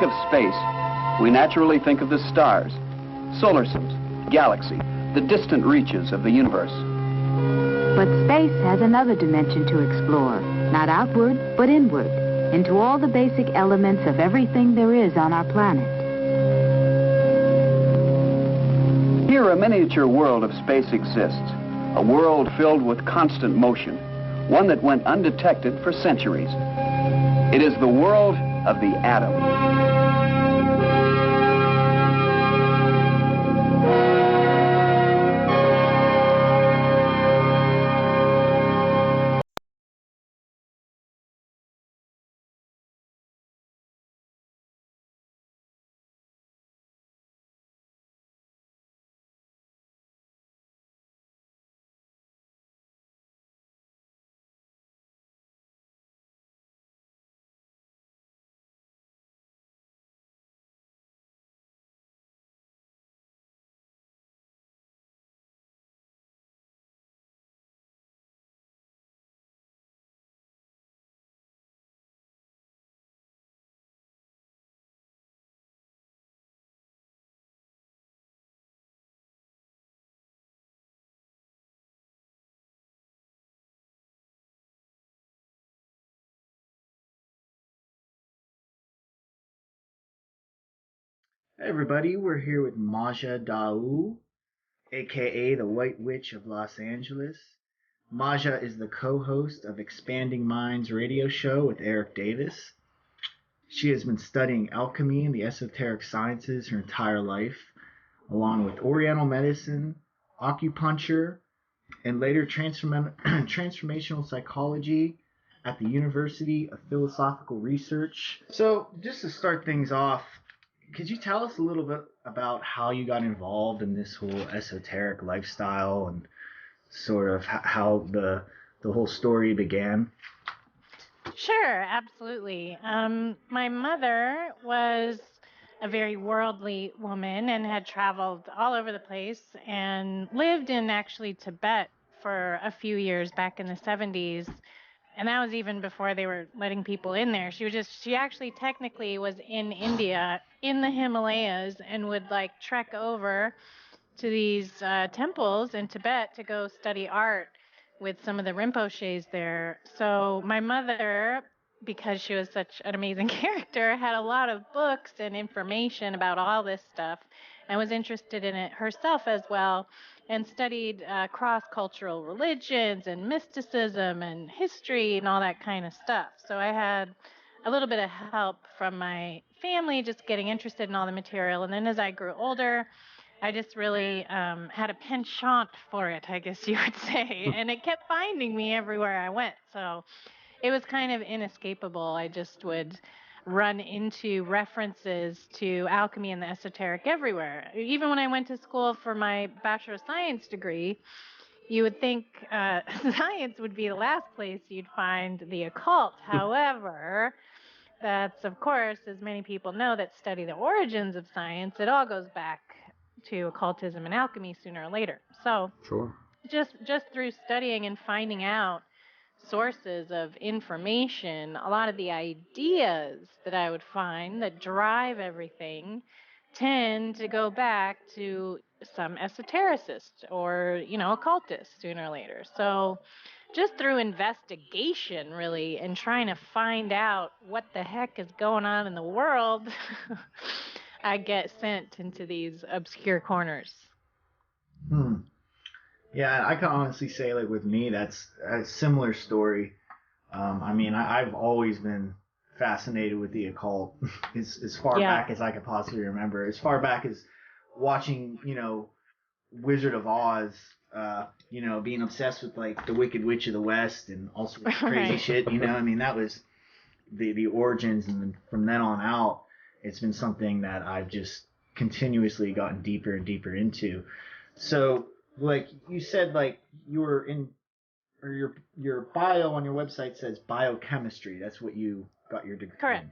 think of space, we naturally think of the stars, solar systems, galaxy, the distant reaches of the universe. But space has another dimension to explore, not outward, but inward, into all the basic elements of everything there is on our planet. Here, a miniature world of space exists, a world filled with constant motion, one that went undetected for centuries. It is the world of the atom. Hey everybody, we're here with Maja D'Aoust, aka the White Witch of Los Angeles. Maja is the co-host of Expanding Minds radio show with Eric Davis. She has been studying alchemy and the esoteric sciences her entire life, along with Oriental medicine, acupuncture, and later transformational psychology at the University of Philosophical Research. So, just to start things off, could you tell us a little bit about how you got involved in this whole esoteric lifestyle and sort of how the whole story began? Sure, absolutely. My mother was a very worldly woman and had traveled all over the place and lived in actually Tibet for a few years back in the 70s. And that was even before they were letting people in there. She actually technically was in India, in the Himalayas, and would like trek over to these temples in Tibet to go study art with some of the Rinpoches there. So my mother, because she was such an amazing character, had a lot of books and information about all this stuff and was interested in it herself as well, and studied cross-cultural religions and mysticism and history and all that kind of stuff. So I had a little bit of help from my family just getting interested in all the material. And then as I grew older, I just really had a penchant for it, I guess you would say. And it kept finding me everywhere I went. So it was kind of inescapable. I just would run into references to alchemy and the esoteric everywhere. Even when I went to school for my Bachelor of Science degree, you would think science would be the last place you'd find the occult. However, that's, of course, as many people know that study the origins of science, it all goes back to occultism and alchemy sooner or later. So Sure. just through studying and finding out sources of information, a lot of the ideas that I would find that drive everything tend to go back to some esotericist or, occultist sooner or later. So just through investigation, really, and trying to find out what the heck is going on in the world, I get sent into these obscure corners. Yeah, I can honestly say, like, with me, that's a similar story. I've always been fascinated with the occult as far back as I could possibly remember. As far back as watching, Wizard of Oz, being obsessed with, like, the Wicked Witch of the West and all sorts of crazy shit, that was the origins, and then from then on out, it's been something that I've just continuously gotten deeper and deeper into. So, like you said, like you were in, or your bio on your website says biochemistry. That's what you got your degree. Correct. in.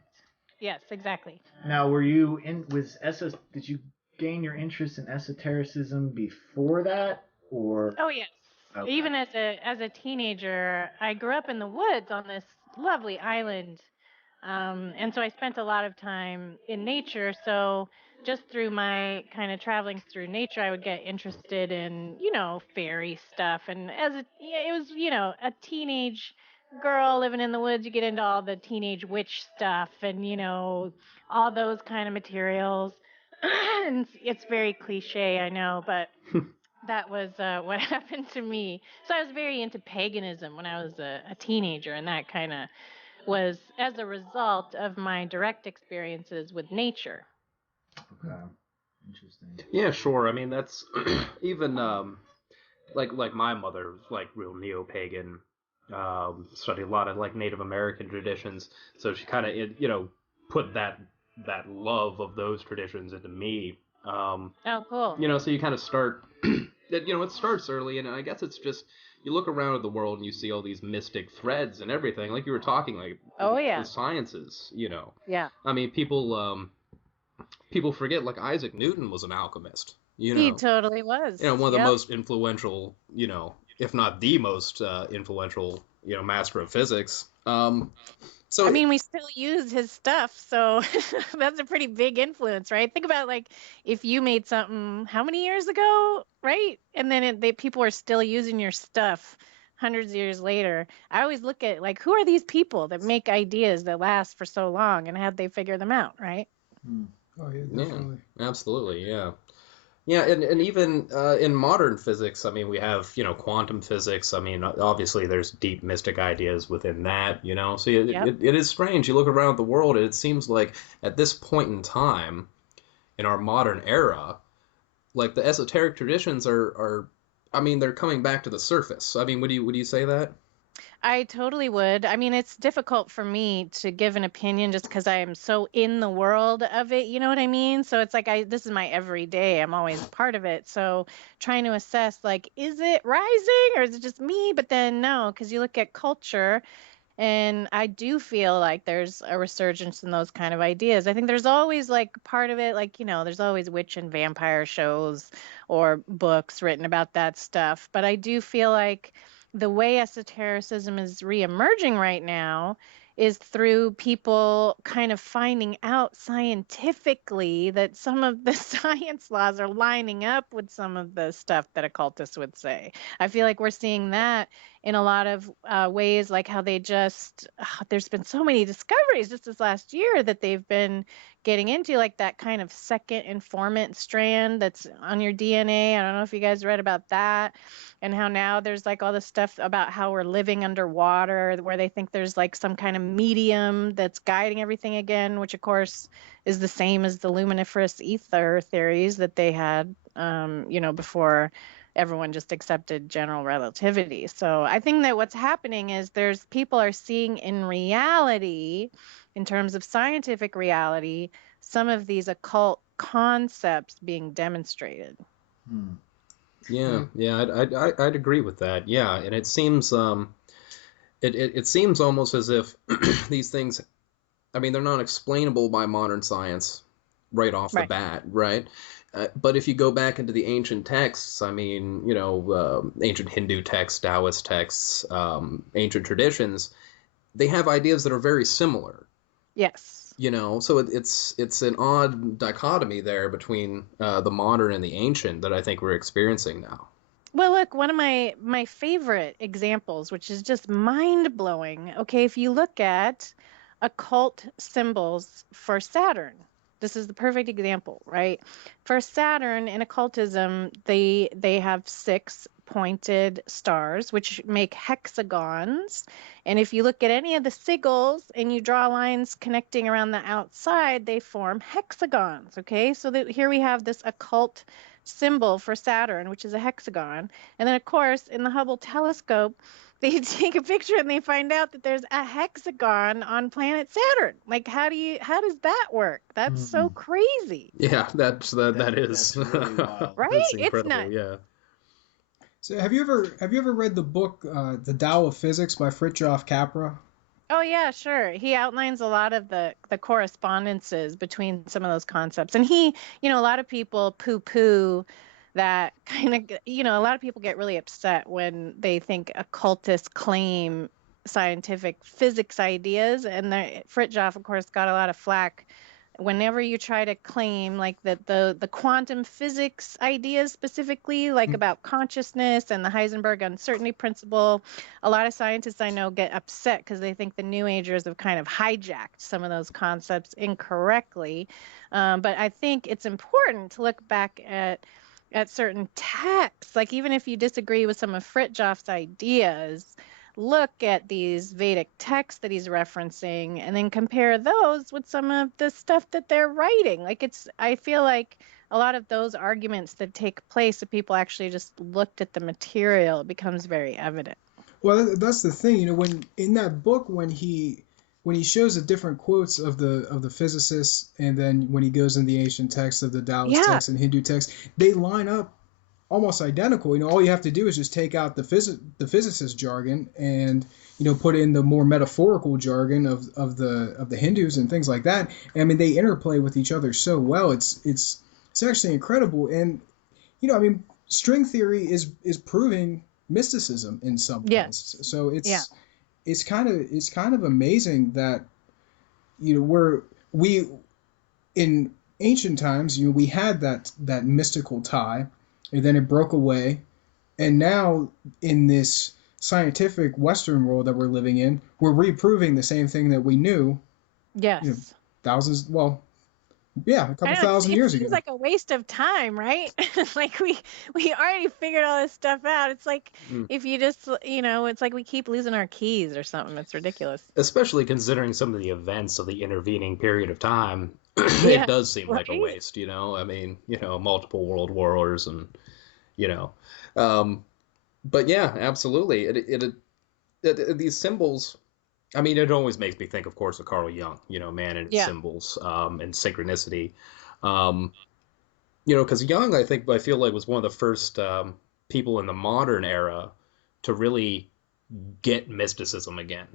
Yes, exactly. Now, were you did you gain your interest in esotericism before that, or? Oh yes. Okay. Even as a teenager, I grew up in the woods on this lovely island And so I spent a lot of time in nature. So just through my kind of traveling through nature, I would get interested in, fairy stuff. And it was, a teenage girl living in the woods, you get into all the teenage witch stuff and, all those kind of materials. And it's very cliche, I know, but that was what happened to me. So I was very into paganism when I was a teenager, and that kind of was as a result of my direct experiences with nature. Okay. Interesting. Yeah, sure. I mean, that's even like my mother was like real neo-pagan, studied a lot of like Native American traditions. So she kind of put that love of those traditions into me. Oh, cool. So you kind of start. It starts early, and I guess it's just you look around at the world and you see all these mystic threads and everything, like you were talking, like the sciences. Yeah. I mean, people forget like Isaac Newton was an alchemist. He totally was. One of the most influential, if not the most influential, master of physics. So I mean, we still use his stuff, so that's a pretty big influence, right? Think about like if you made something how many years ago, right? And then people are still using your stuff hundreds of years later. I always look at like who are these people that make ideas that last for so long, and how'd they figure them out, right? Oh yeah, definitely. Yeah, absolutely, yeah. Yeah, and even in modern physics, I mean, we have, quantum physics. I mean, obviously there's deep mystic ideas within that, So it is strange. You look around the world and it seems like at this point in time, in our modern era, like the esoteric traditions are I mean, they're coming back to the surface. I mean, would you say that? I totally would. I mean, it's difficult for me to give an opinion just because I am so in the world of it. You know what I mean? So it's like this is my everyday. I'm always part of it. So trying to assess, like, is it rising or is it just me? But then no, because you look at culture, and I do feel like there's a resurgence in those kind of ideas. I think there's always like part of it, like, there's always witch and vampire shows or books written about that stuff. But I do feel like the way esotericism is reemerging right now is through people kind of finding out scientifically that some of the science laws are lining up with some of the stuff that occultists would say. I feel like we're seeing that in a lot of ways, like how they there's been so many discoveries just this last year that they've been getting into, like that kind of second informant strand that's on your DNA. I don't know if you guys read about that, and how now there's like all this stuff about how we're living underwater, where they think there's like some kind of medium that's guiding everything again, which of course is the same as the luminiferous ether theories that they had, before everyone just accepted general relativity. So I think that what's happening is people are seeing in reality, in terms of scientific reality, some of these occult concepts being demonstrated. Yeah, I'd agree with that. Yeah, and it seems it seems almost as if these things, I mean, they're not explainable by modern science right off the bat, right? But if you go back into the ancient texts, I mean, ancient Hindu texts, Taoist texts, ancient traditions, they have ideas that are very similar. Yes. So it's an odd dichotomy there between the modern and the ancient that I think we're experiencing now. Well, look, one of my favorite examples, which is just mind-blowing. Okay, if you look at occult symbols for Saturn, this is the perfect example, right? For Saturn in occultism, they have 6 pointed stars, which make hexagons. And if you look at any of the sigils and you draw lines connecting around the outside, they form hexagons, okay? So here we have this occult symbol for Saturn, which is a hexagon. And then, of course, in the Hubble telescope, they take a picture and they find out that there's a hexagon on planet Saturn. Like, how does that work? That's so crazy. Yeah, that is. That's really wild. Right? That's It's incredible, not. yeah. So have you ever read the book The Tao of Physics by Fritjof Capra? Oh yeah, sure. He outlines a lot of the correspondences between some of those concepts. And a lot of people poo-poo that kind of, a lot of people get really upset when they think occultists claim scientific physics ideas. And Fritjof, of course, got a lot of flack whenever you try to claim like that the quantum physics ideas specifically, like about consciousness and the Heisenberg uncertainty principle. A lot of scientists I know get upset because they think the New Agers have kind of hijacked some of those concepts incorrectly. But I think it's important to look back at certain texts, like even if you disagree with some of Fritjof's ideas, look at these Vedic texts that he's referencing and then compare those with some of the stuff that they're writing. Like I feel like a lot of those arguments that take place, if people actually just looked at the material, it becomes very evident. Well, that's the thing, you know, when in that book, when he shows the different quotes of the physicists, and then when he goes in the ancient texts of the Taoist texts and Hindu texts, they line up almost identical. You know, all you have to do is just take out the physicist jargon and, you know, put in the more metaphorical jargon of the Hindus and things like that. And, I mean, they interplay with each other so well. It's actually incredible. And, you know, I mean, string theory is proving mysticism in some ways. So it's kind of amazing that, you know, we in ancient times, you know, we had that mystical tie, and then it broke away, and now in this scientific Western world that we're living in, we're reproving the same thing that we knew. Yes. You know, a couple thousand years ago. It seems like a waste of time, right? Like we already figured all this stuff out. It's like if you just, you know, it's like we keep losing our keys or something. It's ridiculous. Especially considering some of the events of the intervening period of time. It does seem like a waste, you know. I mean, you know, multiple world wars and, you know. But yeah, absolutely. These symbols, I mean, it always makes me think, of course, of Carl Jung, you know, man and its symbols and synchronicity. You know, because Jung, I feel like was one of the first people in the modern era to really get mysticism again.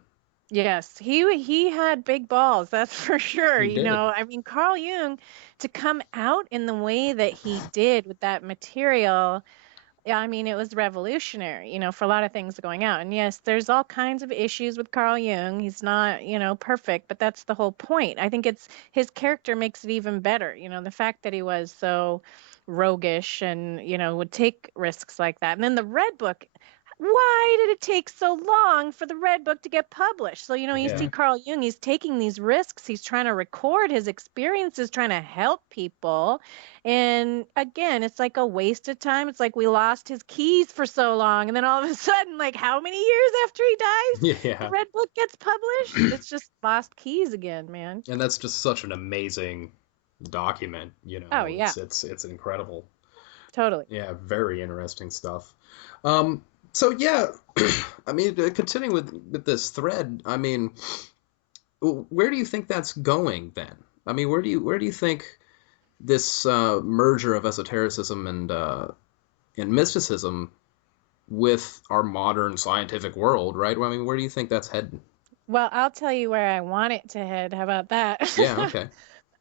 Yes, he had big balls, that's for sure. He You did. know, I mean, Carl Jung, to come out in the way that he did with that material, yeah, I mean, it was revolutionary, you know, for a lot of things going out. And yes, there's all kinds of issues with Carl Jung. He's not, you know, perfect, but that's the whole point. I think it's his character makes it even better. You know, the fact that he was so roguish and, you know, would take risks like that. And then the Red Book, why did it take so long for the Red Book to get published? So, you know, you see Carl Jung, he's taking these risks. He's trying to record his experiences, trying to help people. And again, it's like a waste of time. It's like we lost his keys for so long. And then all of a sudden, like how many years after he dies, the Red Book gets published? It's just lost keys again, man. And that's just such an amazing document, you know. Oh, yeah. It's incredible. Totally. Yeah, very interesting stuff. So yeah, I mean, continuing with this thread, I mean, where do you think that's going then? I mean, where do you think this merger of esotericism and mysticism with our modern scientific world, right? I mean, where do you think that's heading? Well, I'll tell you where I want it to head. How about that? Yeah, okay.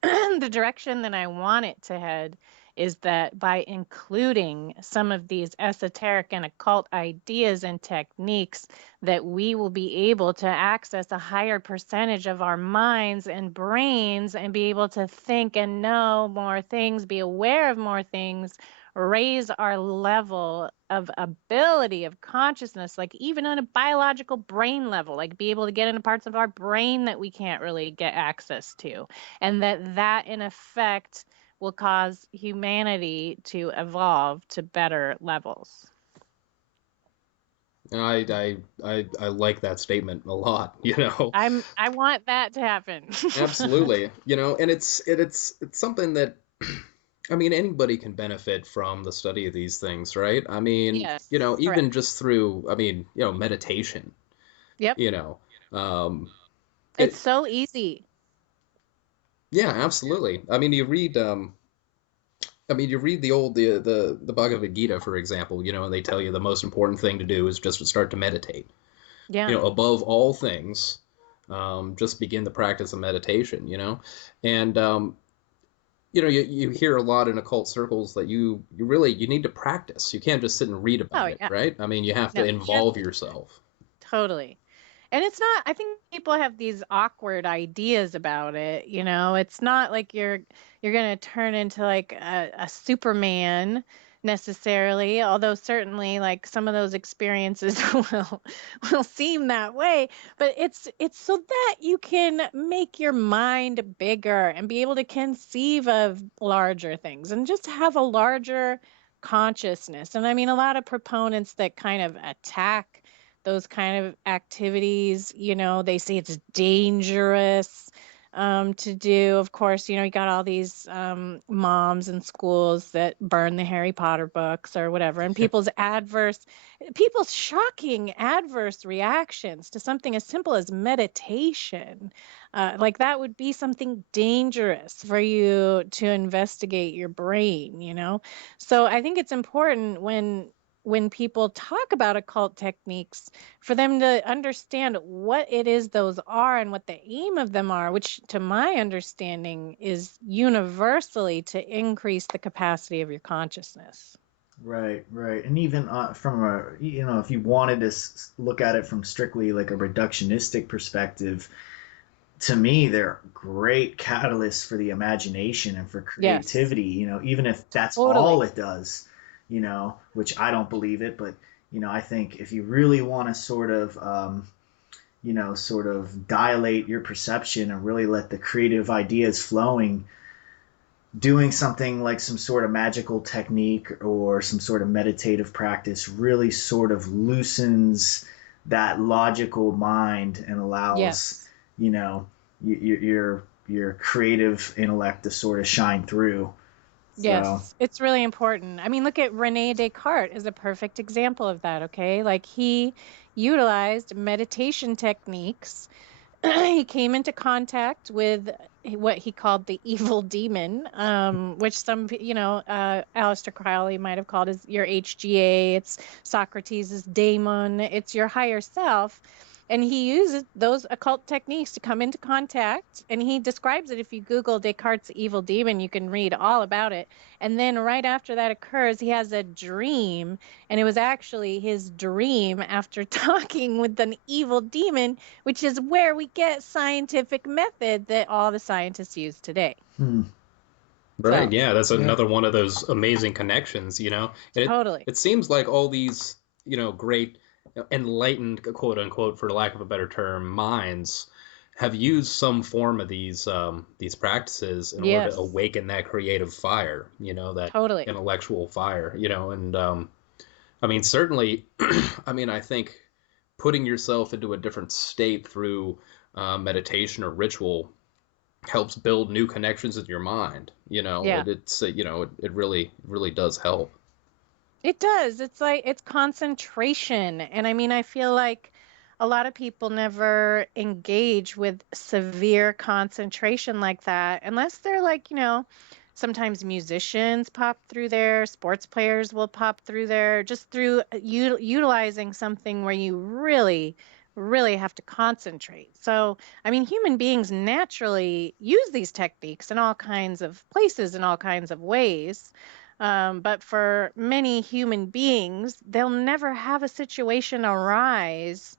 The direction that I want it to head is that by including some of these esoteric and occult ideas and techniques, that we will be able to access a higher percentage of our minds and brains and be able to think and know more things, be aware of more things, raise our level of ability of consciousness, like even on a biological brain level, like be able to get into parts of our brain that we can't really get access to. And that in effect will cause humanity to evolve to better levels. I like that statement a lot, you know. I want that to happen. Absolutely. You know, and it's something that, I mean, anybody can benefit from the study of these things, right? I mean, yes, you know, even correct. just through, I mean, you know, meditation. Yep. You know, it's so easy. Yeah, absolutely. I mean, you read the the Bhagavad Gita, for example, you know, and they tell you the most important thing to do is just to start to meditate. Yeah. You know, above all things, just begin the practice of meditation, you know. And you know, you hear a lot in occult circles that you need to practice. You can't just sit and read about it, right? I mean, you have to involve yourself. Totally. And it's not, I think people have these awkward ideas about it, you know. It's not like you're going to turn into like a Superman necessarily, although certainly like some of those experiences will seem that way, but it's so that you can make your mind bigger and be able to conceive of larger things and just have a larger consciousness. And I mean, a lot of proponents that kind of attack those kind of activities, you know, they say it's dangerous to do. Of course, you know, you got all these moms in schools that burn the Harry Potter books or whatever, and people's shocking adverse reactions to something as simple as meditation. Like that would be something dangerous for you to investigate your brain, you know? So I think it's important when people talk about occult techniques for them to understand what it is those are and what the aim of them are, which to my understanding is universally to increase the capacity of your consciousness. Right, right. And even from a, you know, if you wanted to look at it from strictly like a reductionistic perspective, to me, they're great catalysts for the imagination and for creativity, you know, even if that's all it does, you know, which I don't believe it, but, you know, I think if you really want to sort of, you know, sort of dilate your perception and really let the creative ideas flowing, doing something like some sort of magical technique or some sort of meditative practice really sort of loosens that logical mind and allows, you know, your creative intellect to sort of shine through. Yes, it's really important. I mean, look at Rene Descartes is a perfect example of that, okay? Like he utilized meditation techniques. He came into contact with what he called the evil demon, which some, you know, Aleister Crowley might have called as your HGA. It's Socrates' daemon. It's your higher self. And he uses those occult techniques to come into contact. And he describes it. If you Google Descartes' evil demon, you can read all about it. And then right after that occurs, he has a dream. And it was actually his dream after talking with an evil demon, which is where we get scientific method that all the scientists use today. Right. So, yeah, that's another one of those amazing connections, you know. And totally. It seems like all these, you know, great enlightened, quote unquote, for lack of a better term, minds have used some form of these practices in order to awaken that creative fire, you know, that intellectual fire, you know. And I mean, certainly, I mean, I think putting yourself into a different state through meditation or ritual helps build new connections with your mind, you know. It's you know, it really does help. It does. It's like it's concentration. And I mean, I feel like a lot of people never engage with severe concentration like that unless they're like, you know, sometimes musicians pop through there, sports players will pop through there, just through utilizing something where you really have to concentrate. So, I mean, human beings naturally use these techniques in all kinds of places, in all kinds of ways. But for many human beings, they'll never have a situation arise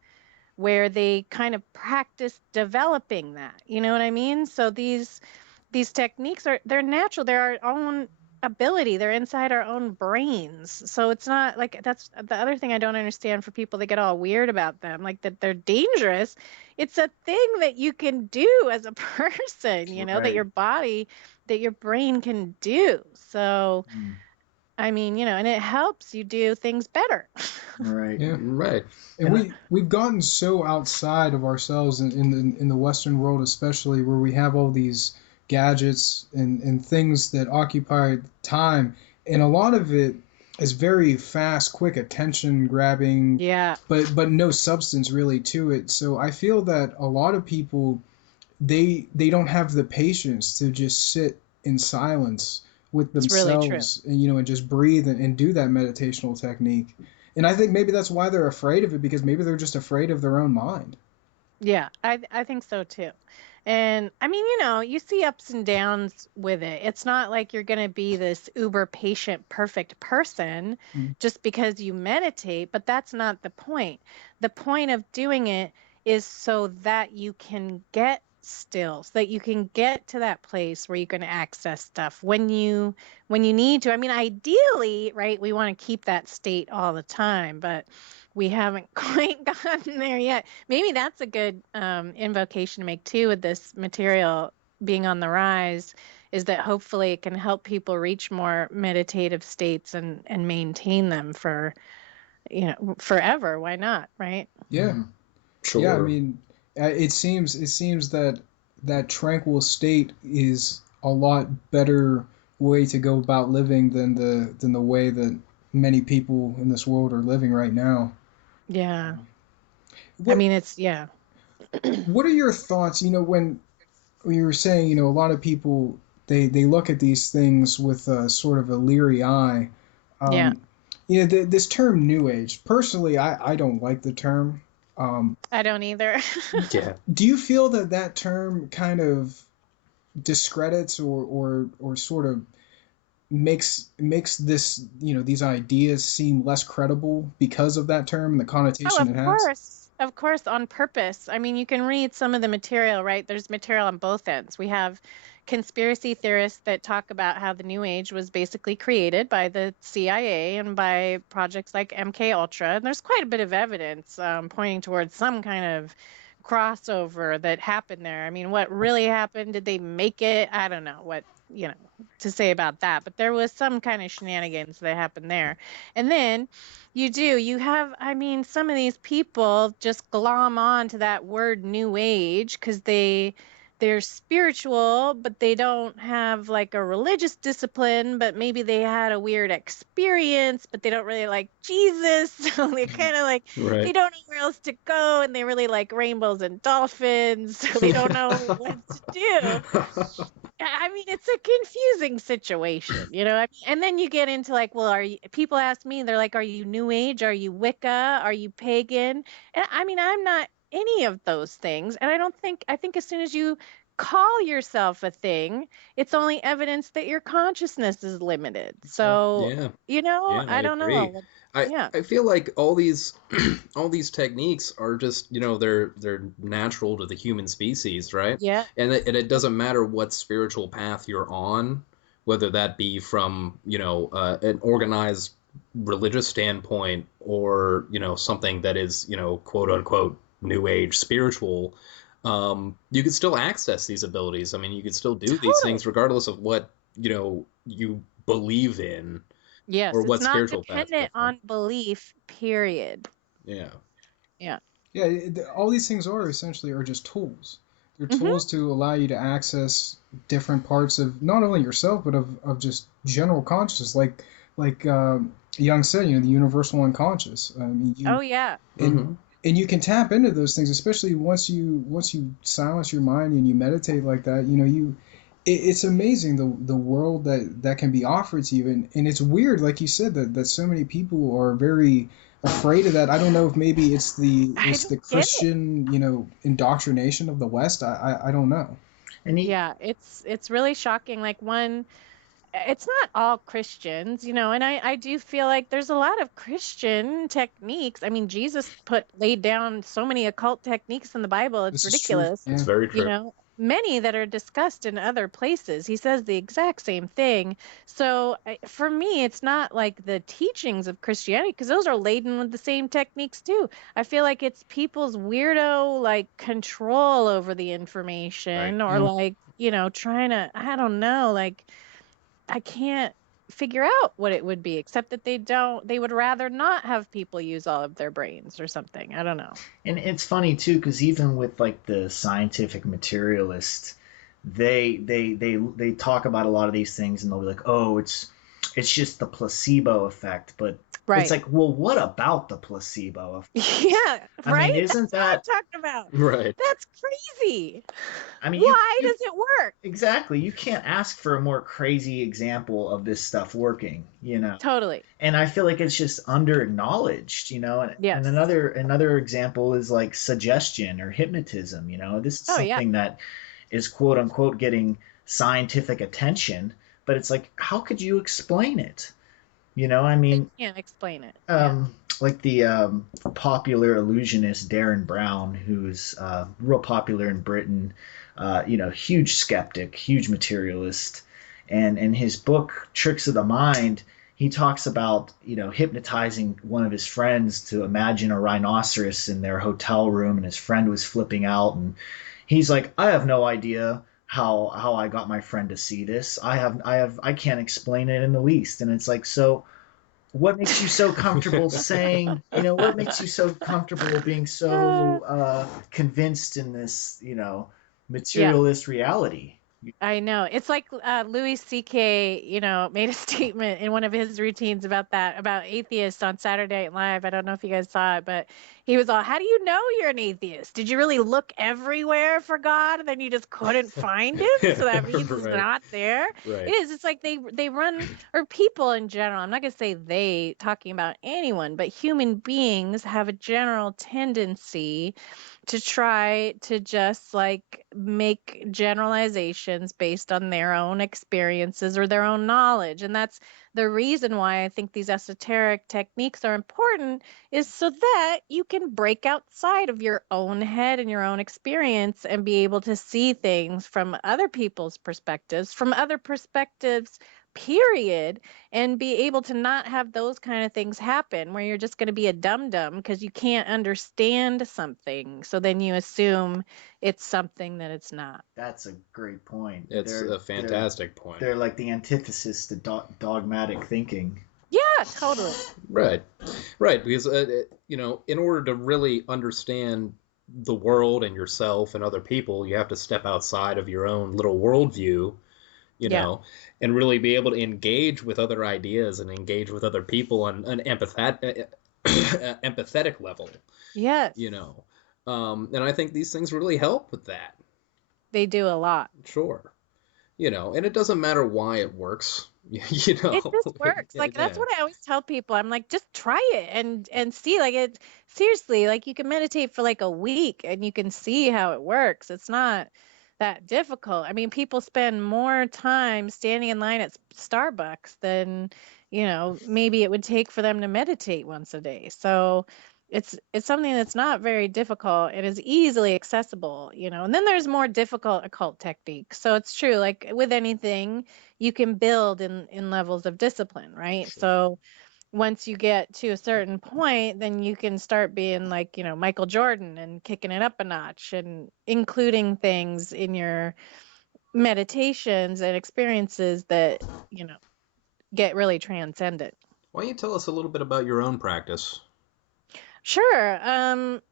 where they kind of practice developing that. You know what I mean? So these techniques they're natural. They're our own ability. They're inside our own brains. So it's not like, that's the other thing I don't understand for people that get all weird about them, like that they're dangerous. It's a thing that you can do as a person, you know, that your body, that your brain can do. So, I mean, you know, and it helps you do things better. Right. Yeah. Right. And we've gotten so outside of ourselves in the Western world, especially, where we have all these gadgets and things that occupy time, and a lot of it is very fast, quick, attention grabbing, but no substance really to it. So I feel that a lot of people, they don't have the patience to just sit in silence with themselves, and, you know, and just breathe and do that meditational technique. And I think maybe that's why they're afraid of it, because maybe they're just afraid of their own mind. Yeah, I think so too. And I mean, you know, you see ups and downs with it. It's not like you're going to be this uber patient, perfect person just because you meditate, but that's not the point. The point of doing it is so that you can get still, so that you can get to that place where you can access stuff when you need to. I mean, ideally, right, we want to keep that state all the time, but we haven't quite gotten there yet. Maybe that's a good invocation to make too with this material being on the rise, is that hopefully it can help people reach more meditative states and maintain them for, forever. Why not, right? Yeah. Sure. Yeah, I mean, it seems that that tranquil state is a lot better way to go about living than the way that many people in this world are living right now. Yeah. What, I mean, it's, yeah. what are your thoughts, when you were saying, a lot of people, they look at these things with a sort of a leery eye. Yeah. This term New Age, personally, I don't like the term. I don't either. Yeah. Do you feel that term kind of discredits or sort of makes this, these ideas seem less credible because of that term and the connotation it has? Of course, on purpose. I mean, you can read some of the material, right? There's material on both ends. We have conspiracy theorists that talk about how the New Age was basically created by the CIA and by projects like MK Ultra, and there's quite a bit of evidence pointing towards some kind of crossover that happened there. I mean, what really happened? Did they make it? I don't know what to say about that, but there was some kind of shenanigans that happened there. And then you have, I mean, some of these people just glom on to that word New Age because they're spiritual, but they don't have like a religious discipline, but maybe they had a weird experience, but they don't really like Jesus. So they're kind of like, Right. they don't know where else to go, and they really like rainbows and dolphins, so they don't know what to do. I mean, it's a confusing situation, I mean, and then you get into like, well, people ask me, they're like, are you New Age? Are you Wicca? Are you pagan? And I mean, I'm not any of those things. And I think as soon as you call yourself a thing, it's only evidence that your consciousness is limited. So, Yeah. I don't agree. know. Yeah. I feel like all these all these techniques are just, they're natural to the human species, right? Yeah. And it doesn't matter what spiritual path you're on, whether that be from, an organized religious standpoint or, something that is, quote unquote New Age spiritual. You could still access these abilities. I mean, you could still do these things regardless of what, you believe in. Yes, Or what it's not spiritual path dependent on belief, period. Yeah. Yeah. Yeah, all these things are essentially just tools. They're tools to allow you to access different parts of not only yourself but of just general consciousness, like Jung said, the universal unconscious. I mean, Oh yeah. and you can tap into those things, especially once you silence your mind and you meditate like that. It's amazing the world that can be offered to you, and it's weird, like you said, that so many people are very afraid of that. I don't know if maybe it's the Christian indoctrination of the West. I don't know. And yeah, it's really shocking. Like it's not all Christians, and I do feel like there's a lot of Christian techniques. I mean, Jesus laid down so many occult techniques in the Bible. It's ridiculous. It's very true. Many that are discussed in other places. He says the exact same thing. So for me, it's not like the teachings of Christianity, because those are laden with the same techniques too. I feel like it's people's weirdo like control over the information, or like, trying to, I don't know, like I can't figure out what it would be, except that they would rather not have people use all of their brains or something. I don't know. And it's funny too, because even with like the scientific materialists, they talk about a lot of these things, and they'll be like, oh, it's just the placebo effect. But it's like, well, what about the placebo effect? Yeah, right. I mean, isn't that's what I'm talking about? Right. That's crazy. I mean, why does it work? Exactly. You can't ask for a more crazy example of this stuff working, Totally. And I feel like it's just under acknowledged, And, yes. and another example is like suggestion or hypnotism. This is something that is quote unquote getting scientific attention, but it's like, how could you explain it? I mean, I can't explain it. like the popular illusionist Darren Brown, who's real popular in Britain. Huge skeptic, huge materialist, and in his book Tricks of the Mind, he talks about hypnotizing one of his friends to imagine a rhinoceros in their hotel room, and his friend was flipping out, and he's like, I have no idea how I got my friend to see this. I can't explain it in the least. And it's like, so what makes you so comfortable saying, what makes you so comfortable being so convinced in this, Yeah. materialist reality? I know. It's like Louis C.K., made a statement in one of his routines about that, about atheists on Saturday Night Live. I don't know if you guys saw it, but he was all, how do you know you're an atheist? Did you really look everywhere for God and then you just couldn't find him? So that means he's Right. not there. Right. It is. It's like they run, or people in general, I'm not going to say they, talking about anyone, but human beings have a general tendency to try to just like make generalizations based on their own experiences or their own knowledge. And that's the reason why I think these esoteric techniques are important, is so that you can break outside of your own head and your own experience and be able to see things from other people's perspectives, from other perspectives, period, and be able to not have those kind of things happen where you're just going to be a dum-dum because you can't understand something. So then you assume it's something that it's not. That's a great point. It's a fantastic point. They're like the antithesis to dogmatic thinking. Yeah, totally. Right. Because, in order to really understand the world and yourself and other people, you have to step outside of your own little worldview, and really be able to engage with other ideas and engage with other people on an empathetic level. Yes. And I think these things really help with that. They do a lot. Sure. And it doesn't matter why it works. It just works. Like, that's what I always tell people. I'm like, just try it and see. Like, it seriously, like, you can meditate for like a week and you can see how it works. It's not that difficult. I mean, people spend more time standing in line at Starbucks than, maybe it would take for them to meditate once a day. So it's something that's not very difficult. It is easily accessible, and then there's more difficult occult techniques. So it's true, like with anything, you can build in levels of discipline, right? Sure. So once you get to a certain point, then you can start being like, Michael Jordan and kicking it up a notch and including things in your meditations and experiences that, get really transcendent. Why don't you tell us a little bit about your own practice? Sure.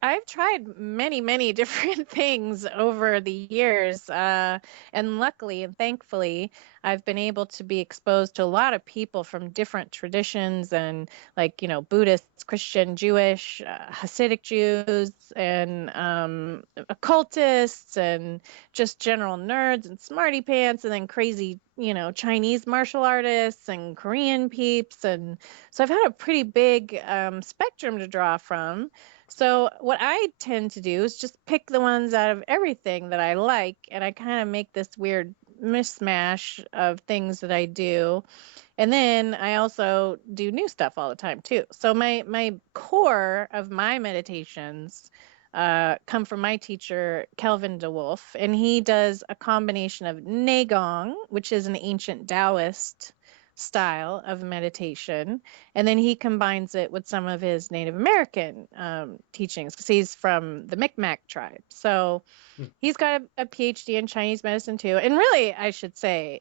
I've tried many, many different things over the years. And luckily and thankfully, I've been able to be exposed to a lot of people from different traditions and like, Buddhists, Christian, Jewish, Hasidic Jews, and occultists, and just general nerds and smarty pants, and then crazy, Chinese martial artists and Korean peeps. And so I've had a pretty big spectrum to draw from. So what I tend to do is just pick the ones out of everything that I like, and I kind of make this weird mishmash of things that I do. And then I also do new stuff all the time too. So my core of my meditations come from my teacher, Kelvin DeWolf, and he does a combination of Neigong, which is an ancient Taoist style of meditation, and then he combines it with some of his Native American teachings, because he's from the Micmac tribe. So he's got a PhD in Chinese medicine too. And really, I should say,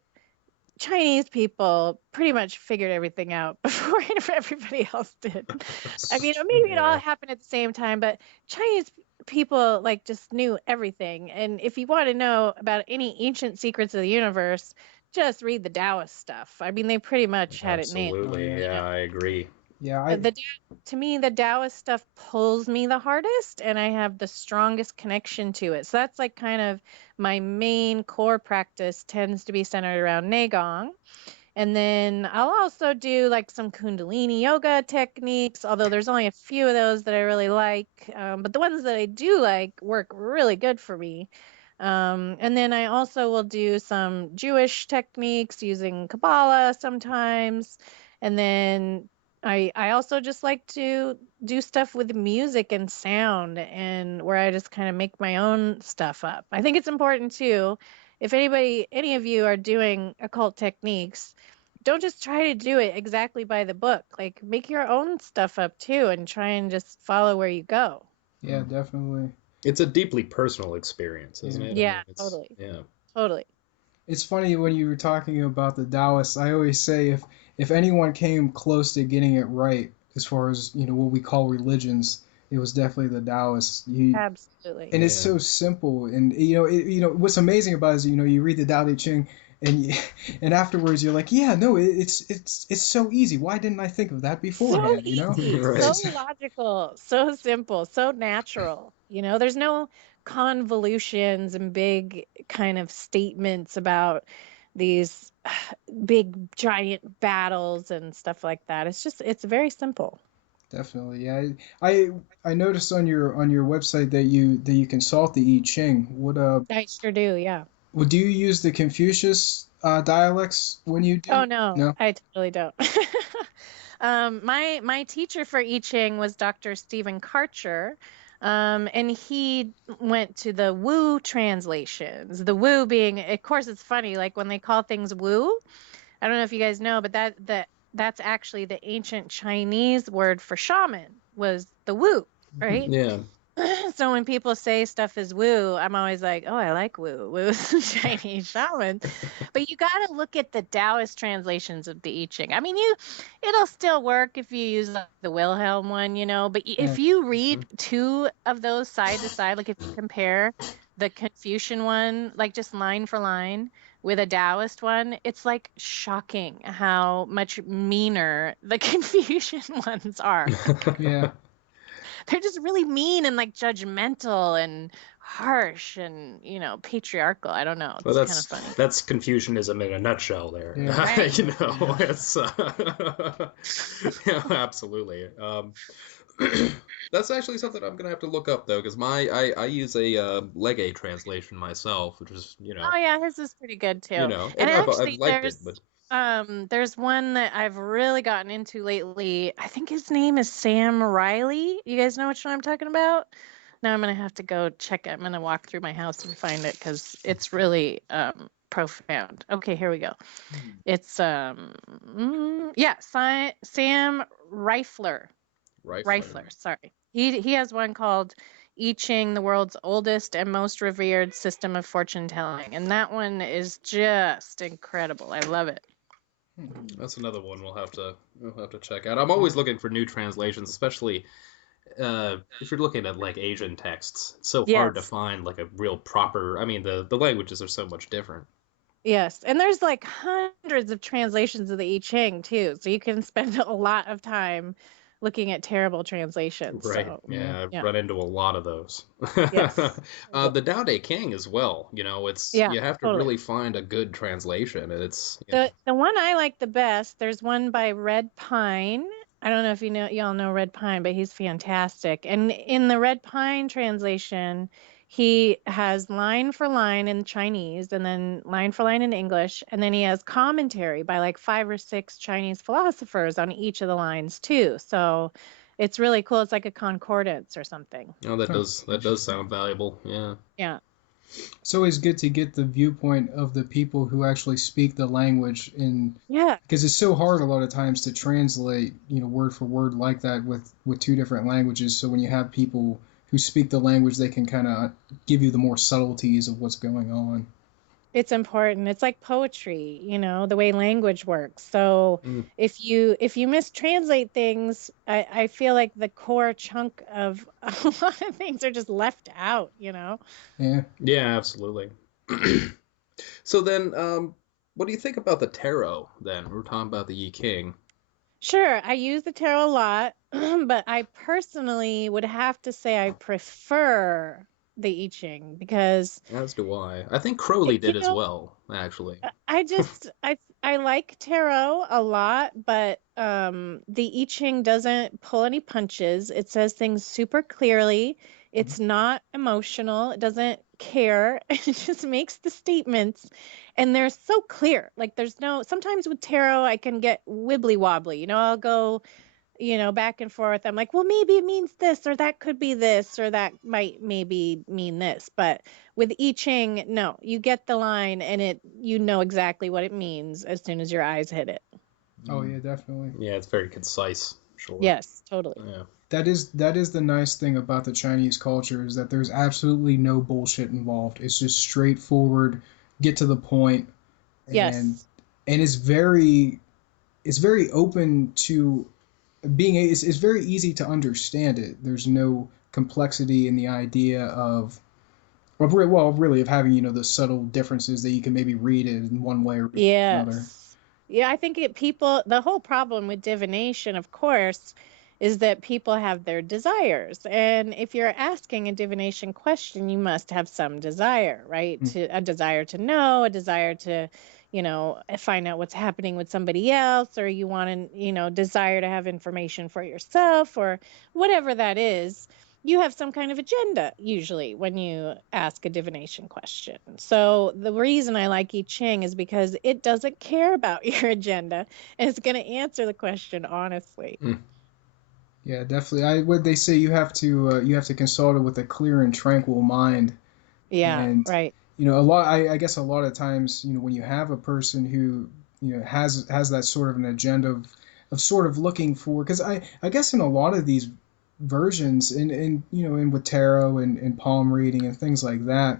Chinese people pretty much figured everything out before everybody else did. I mean, maybe it all happened at the same time, but Chinese people like just knew everything. And if you want to know about any ancient secrets of the universe, just read the Taoist stuff. I mean, they pretty much had it nailed. Absolutely, yeah, I agree. Yeah, to me, the Taoist stuff pulls me the hardest, and I have the strongest connection to it. So that's like kind of my main core practice tends to be centered around Neigong. And then I'll also do like some Kundalini yoga techniques, although there's only a few of those that I really like. But the ones that I do like work really good for me. And then I also will do some Jewish techniques using Kabbalah sometimes. And then I also just like to do stuff with music and sound, and where I just kind of make my own stuff up. I think it's important too, if any of you are doing occult techniques, don't just try to do it exactly by the book. Like, make your own stuff up too and try and just follow where you go. Yeah, definitely. It's a deeply personal experience, isn't it? Yeah, It's, totally. Yeah. Totally. It's funny when you were talking about the Taoists. I always say if anyone came close to getting it right, as far as what we call religions, it was definitely the Taoists. Absolutely. And it's so simple. And what's amazing about it is you read the Tao Te Ching, and and afterwards you're like, yeah, no, it's so easy. Why didn't I think of that beforehand? So easy, Right. so logical, so simple, so natural. There's no convolutions and big kind of statements about these big giant battles and stuff like that. It's very simple. Definitely, yeah. I noticed on your website that you consult the I Ching. I sure do, yeah. Do you use the Confucius dialects when you do? Oh no, No. I totally don't. My teacher for E-ching was Dr. Stephen Karcher, and he went to the Wu translations. The Wu being, of course, it's funny, like when they call things Wu. I don't know if you guys know, but that's actually the ancient Chinese word for shaman, was the Wu, right? Yeah. So when people say stuff is woo, I'm always like, oh, I like woo. Woo's Chinese shaman. But you got to look at the Taoist translations of the I Ching. I mean, it'll still work if you use the Wilhelm one, but if you read two of those side to side, like if you compare the Confucian one, like just line for line, with a Taoist one, it's like shocking how much meaner the Confucian ones are. Yeah. They're just really mean and like judgmental and harsh and patriarchal. I don't know. It's Well, kind of funny. that's Confucianism in a nutshell there. Yeah. Right. It's absolutely. That's actually something I'm gonna have to look up though, because I use a Legge translation myself, which is Oh yeah, his is pretty good too. and And I've actually, liked it, but there's one that I've really gotten into lately. I think his name is Sam Riley. You guys know which one I'm talking about? Now I'm gonna have to go check it. I'm gonna walk through my house and find it because it's really profound. Okay, here we go. It's Sam Reifler. Reifler, sorry. He has one called I-ching, the world's oldest and most revered system of fortune telling, and that one is just incredible. I love it. That's another one we'll have to check out. I'm always looking for new translations, especially if you're looking at like Asian texts. It's so hard to find like a real proper. I mean, the languages are so much different. Yes, and there's like hundreds of translations of the I-ching too, so you can spend a lot of time looking at terrible translations. Right. So, yeah, I've run into a lot of those. Yes. The Tao Te Ching as well. It's you have to really find a good translation, and it's the one I like the best. There's one by Red Pine. I don't know if y'all know Red Pine, but he's fantastic. And in the Red Pine translation, he has line for line in Chinese and then line for line in English. And then he has commentary by like 5 or 6 Chinese philosophers on each of the lines too. So it's really cool. It's like a concordance or something. Oh, that does sound valuable. Yeah. Yeah. It's always good to get the viewpoint of the people who actually speak the language, because it's so hard a lot of times to translate, word for word like that with 2 different languages. So when you have people who speak the language, they can kind of give you the more subtleties of what's going on. It's important. It's like poetry, the way language works. So if you mistranslate things, I feel like the core chunk of a lot of things are just left out, Yeah. Yeah, absolutely. So then, what do you think about the tarot then? We're talking about the I-ching. Sure, I use the tarot a lot, but I personally would have to say I prefer the I-ching because as do I. I think Crowley did as well, actually. I like tarot a lot, but the I-ching doesn't pull any punches. It says things super clearly. It's not emotional. It doesn't care. It just makes the statements, and they're so clear. Like sometimes with tarot I can get wibbly wobbly. I'll go back and forth. I'm like, well, maybe it means this, or that could be this, or that might maybe mean this. But with I-Ching, no, you get the line and you know exactly what it means as soon as your eyes hit it. Oh yeah, definitely. Yeah, it's very concise. Sure. Yes, totally. Yeah. That is the nice thing about the Chinese culture, is that there's absolutely no bullshit involved. It's just straightforward, get to the point, and Yes. and it's very open to being. It's very easy to understand it. There's no complexity in the idea of really of having the subtle differences that you can maybe read it in one way or another. Yes. Yeah, I think the whole problem with divination, of course, is that people have their desires. And if you're asking a divination question, you must have some desire, right? A desire to know, a desire to, find out what's happening with somebody else, or you want to, desire to have information for yourself, or whatever that is. You have some kind of agenda usually when you ask a divination question. So the reason I like I-Ching is because it doesn't care about your agenda, and it's going to answer the question honestly. Yeah, definitely. What they say, you have to consult it with a clear and tranquil mind. Yeah, and, right. I guess a lot of times, when you have a person who has that sort of an agenda of sort of looking for, because I guess in a lot of these versions in with tarot and palm reading and things like that,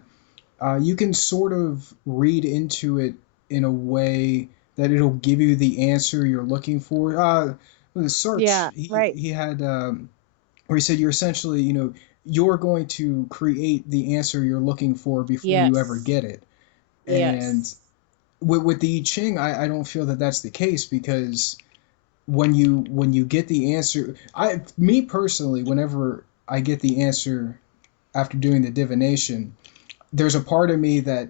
you can sort of read into it in a way that it'll give you the answer you're looking for. With the search, right. he had where he said you're essentially you're going to create the answer you're looking for before you ever get it. And with the I Ching, I don't feel that that's the case, because when you get the answer, me personally, whenever I get the answer after doing the divination, there's a part of me that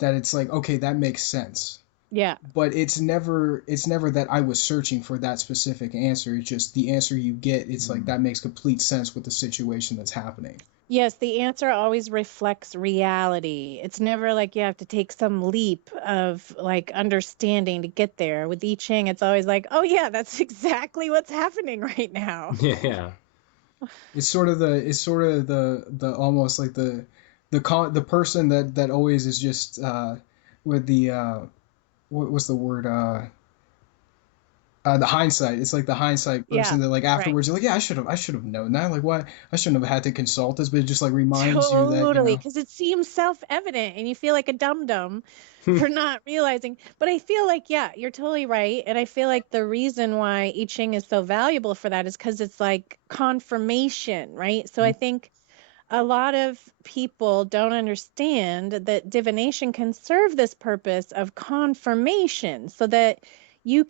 it's like, okay, that makes sense. Yeah. But it's never that I was searching for that specific answer. It's just the answer you get. It's like that makes complete sense with the situation that's happening. Yes, the answer always reflects reality. It's never like you have to take some leap of like understanding to get there. With I-Ching, it's always like, oh yeah, that's exactly what's happening right now. Yeah. It's sort of the almost like the person that always is just with the what's the word, the hindsight. It's like the hindsight person that like afterwards you're like, yeah, I should have known that. Like, why I shouldn't have had to consult this, but it just like reminds you that totally, because it seems self-evident and you feel like a dum-dum for not realizing. But I feel like, yeah, you're totally right. And I feel like the reason why I-Ching is so valuable for that is because it's like confirmation, right? So I think a lot of people don't understand that divination can serve this purpose of confirmation, so that you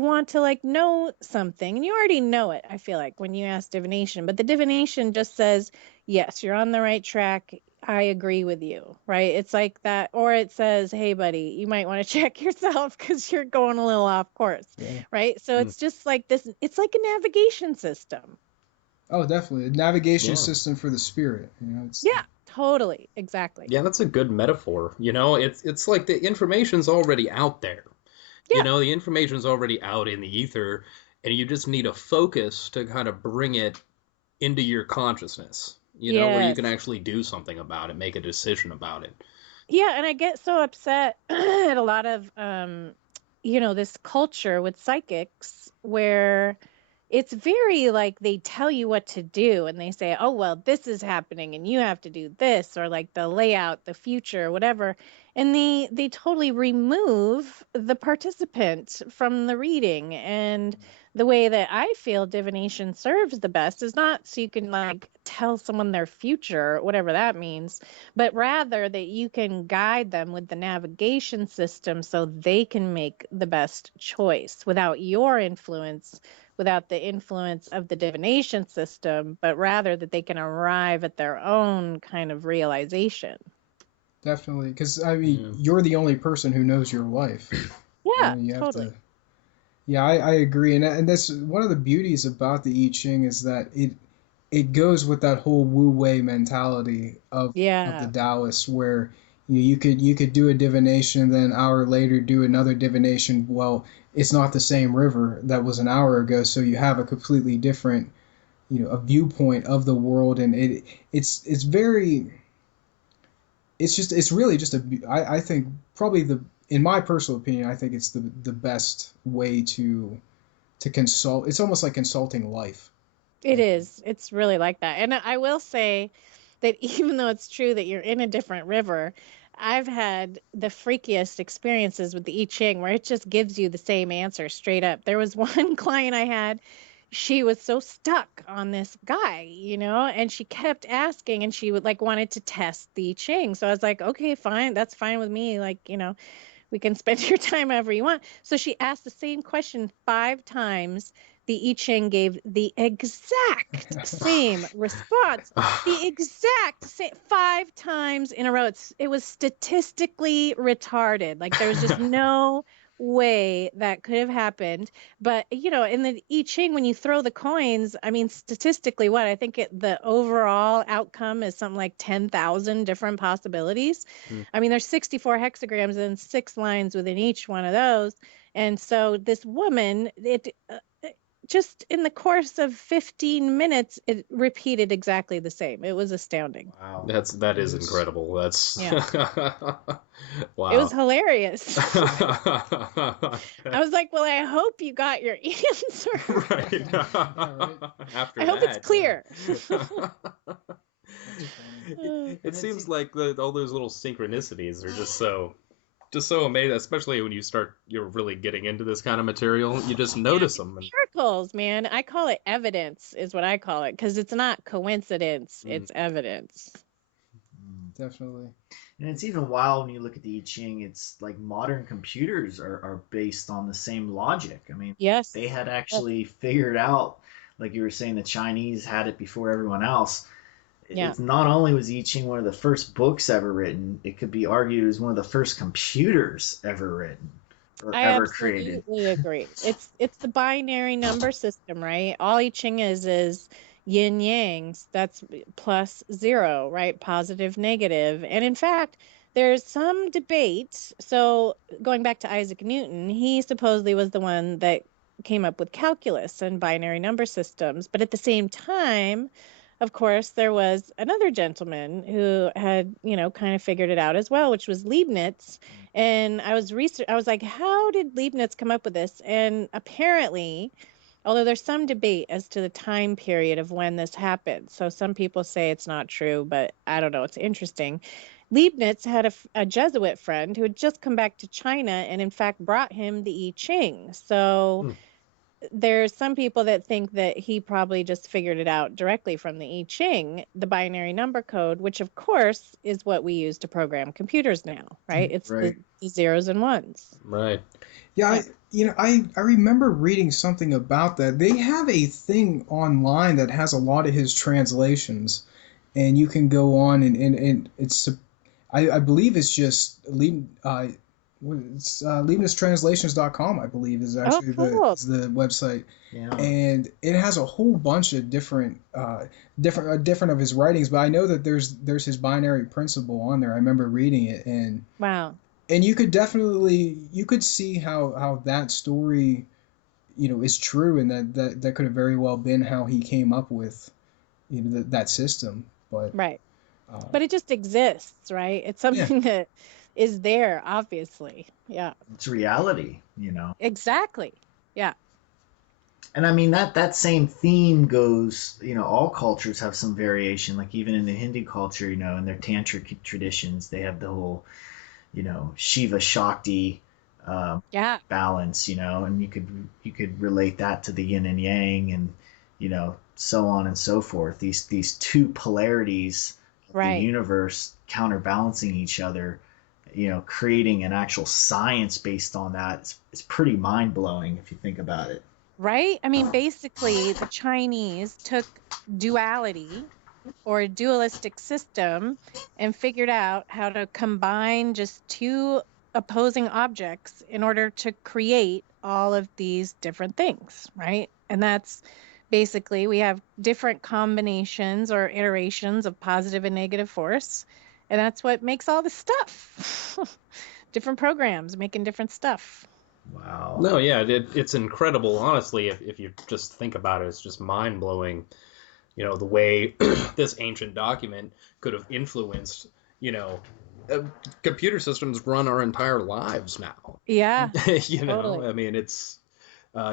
want to like know something and you already know it, I feel like, when you ask divination, but the divination just says, yes, you're on the right track, I agree with you, right? It's like that. Or it says, hey buddy, you might want to check yourself because you're going a little off course, right? So it's just like this, it's like a navigation system. Oh, definitely. A navigation system for the spirit. Yeah, totally. Exactly. Yeah, that's a good metaphor. It's like the information's already out there. Yeah. The information's already out in the ether, and you just need a focus to kind of bring it into your consciousness, where you can actually do something about it, make a decision about it. Yeah, and I get so upset at a lot of, this culture with psychics where it's very like they tell you what to do and they say, oh, well, this is happening and you have to do this, or like the layout, the future, whatever. And they totally remove the participant from the reading. And the way that I feel divination serves the best is not so you can like tell someone their future, whatever that means, but rather that you can guide them with the navigation system so they can make the best choice without your influence, without the influence of the divination system, but rather that they can arrive at their own kind of realization. Definitely, because I mean, you're the only person who knows your life. Yeah, you have totally. Yeah, I agree, and that's one of the beauties about the I Ching, is that it goes with that whole Wu Wei mentality of the Taoists, where you could do a divination, and then an hour later do another divination. Well, it's not the same river that was an hour ago, so you have a completely different, a viewpoint of the world, and it's very, it's really just I think probably in my personal opinion, I think it's the best way to consult. It's almost like consulting life. It is. It's really like that. And I will say that even though it's true that you're in a different river, I've had the freakiest experiences with the I Ching where it just gives you the same answer straight up. There was one client I had, she was so stuck on this guy, and she kept asking, and she would wanted to test the I Ching. So I was like, okay, fine, that's fine with me. We can spend your time however you want. So she asked the same question 5 times. The I Ching gave the exact same response, the exact same 5 times in a row. It was statistically retarded. Like there was just no way that could have happened. But in the I Ching, when you throw the coins, I mean, statistically, I think the overall outcome is something like 10,000 different possibilities. I mean, there's 64 hexagrams and 6 lines within each one of those. And so this woman, just in the course of 15 minutes, it repeated exactly the same. It was astounding. Wow. That is incredible. That's wow. It was hilarious. I was like, well, I hope you got your answer. Right. After I hope it's clear. It seems like all those little synchronicities are just so amazing, especially when you're really getting into this kind of material. You just notice them. Miracles, man. I call it evidence, is what I call it, because it's not coincidence. It's evidence. Definitely. And it's even wild when you look at the I Ching. It's like modern computers are based on the same logic. I mean, yes, they had actually figured out, like you were saying, the Chinese had it before everyone else. Yeah. It's not only was I Ching one of the first books ever written, it could be argued it was one of the first computers ever written or ever created. I absolutely agree. It's the binary number system, right? All I Ching is yin yangs. That's plus 0, right? Positive, negative. And in fact, there's some debate. So going back to Isaac Newton, he supposedly was the one that came up with calculus and binary number systems. But at the same time, of course, there was another gentleman who had, kind of figured it out as well, which was Leibniz. And I was like, how did Leibniz come up with this? And apparently, although there's some debate as to the time period of when this happened. So some people say it's not true, but I don't know. It's interesting. Leibniz had a Jesuit friend who had just come back to China and, in fact, brought him the I Ching. So there's some people that think that he probably just figured it out directly from the I Ching, the binary number code, which of course is what we use to program computers now, right? It's the zeros and ones. Right. Yeah, I remember reading something about that. They have a thing online that has a lot of his translations, and you can go on and it's I believe it's just LeibnizTranslations.com, I believe, is actually the website. Yeah. And it has a whole bunch of different of his writings, but I know that there's his binary principle on there. I remember reading it, and wow. And you could see how that story, is true, and that could have very well been how he came up with, that system. But right. But it just exists, right? It's something that is there, obviously. Yeah. It's reality, Exactly. Yeah. And I mean, that same theme goes, all cultures have some variation, like even in the Hindu culture, in their tantric traditions, they have the whole, Shiva Shakti balance, and you could relate that to the yin and yang and, so on and so forth. These two polarities of the universe counterbalancing each other, creating an actual science based on that. It's pretty mind-blowing if you think about it. Right? I mean, basically, the Chinese took duality or a dualistic system and figured out how to combine just 2 opposing objects in order to create all of these different things, right? And that's basically, we have different combinations or iterations of positive and negative force. And that's what makes all the stuff. Different programs making different stuff. Wow. No, yeah, it's incredible. Honestly, if you just think about it, it's just mind blowing. The way this ancient document could have influenced, you know, uh, computer systems run our entire lives now. Yeah, totally. I mean, it's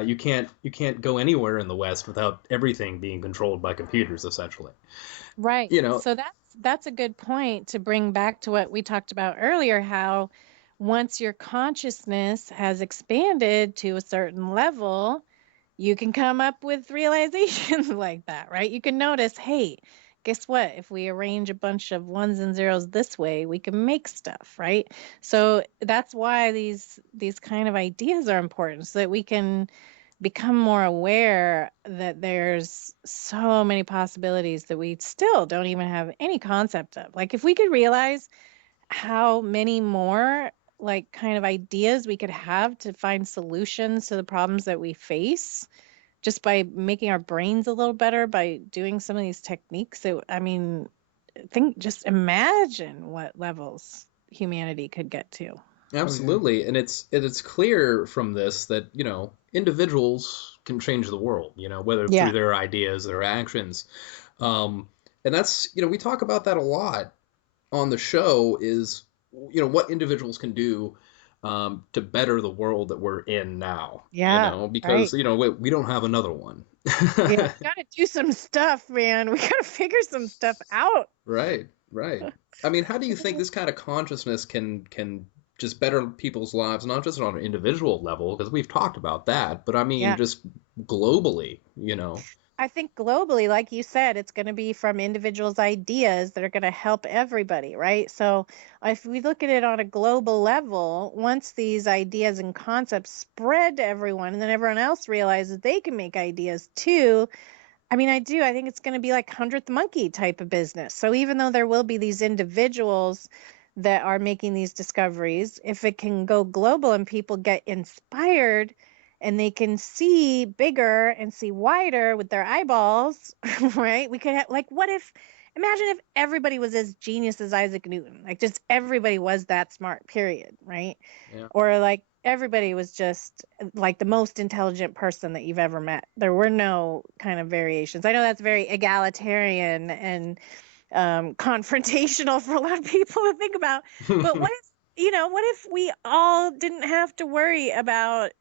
you can't go anywhere in the West without everything being controlled by computers, essentially. Right. You know, So that's a good point to bring back to what we talked about earlier, how once your consciousness has expanded to a certain level, you can come up with realizations like that, right? You can notice, hey, guess what? If we arrange a bunch of ones and zeros this way, we can make stuff, right? So that's why these kind of ideas are important, so that we can become more aware that there's so many possibilities that we still don't even have any concept of. Like if we could realize how many more like kind of ideas we could have to find solutions to the problems that we face just by making our brains a little better by doing some of these techniques. So I mean, just imagine what levels humanity could get to. absolutely, and it's clear from this that individuals can change the world. Whether through Yeah. their ideas, their actions, and that's we talk about that a lot on the show. Is what individuals can do to better the world that we're in now. Yeah. Because Right. we don't have another one. Yeah. We gotta do some stuff, man. We gotta figure some stuff out. Right, right. I mean, how do you think this kind of consciousness can just better people's lives, not just on an individual level, because we've talked about that, but I mean Yeah. just globally, I think globally, like you said, it's going to be from individuals' ideas that are going to help everybody, right? So if we look at it on a global level, once these ideas and concepts spread to everyone, and then everyone else realizes they can make ideas too. I mean, I think it's going to be like 100th monkey type of business. So even though there will be these individuals that are making these discoveries, if it can go global and people get inspired and they can see bigger and see wider with their eyeballs, right? We could have, like, imagine if everybody was as genius as Isaac Newton, like just everybody was that smart, period, right? Yeah. Or like everybody was just like the most intelligent person that you've ever met. There were no kind of variations. I know that's very egalitarian and confrontational for a lot of people to think about. But what if we all didn't have to worry about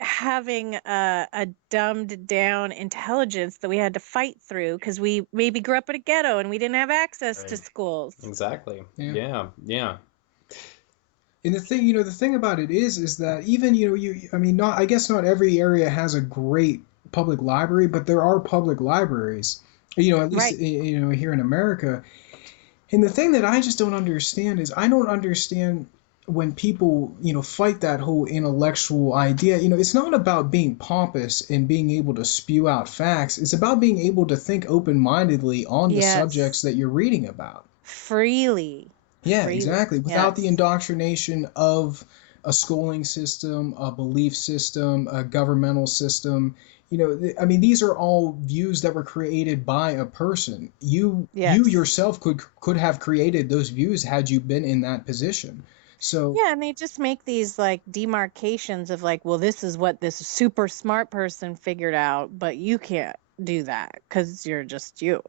having a dumbed down intelligence that we had to fight through because we maybe grew up in a ghetto and we didn't have access to Right. schools. Exactly. Yeah. Yeah. And the thing about it is that even, I mean, I guess not every area has a great public library, but there are public libraries, at least, Right. here in America. And the thing that I just don't understand is I don't understand when people, fight that whole intellectual idea. It's not about being pompous and being able to spew out facts. It's about being able to think open-mindedly on the Yes. subjects that you're reading about. Freely. Yeah, exactly. Without the Yes. indoctrination of a schooling system, a belief system, a governmental system. I mean, these are all views that were created by a person. You Yes. yourself could have created those views had you been in that position. So Yeah, and they just make these like demarcations of like, well, this is what this super smart person figured out, but you can't do that because you're just you.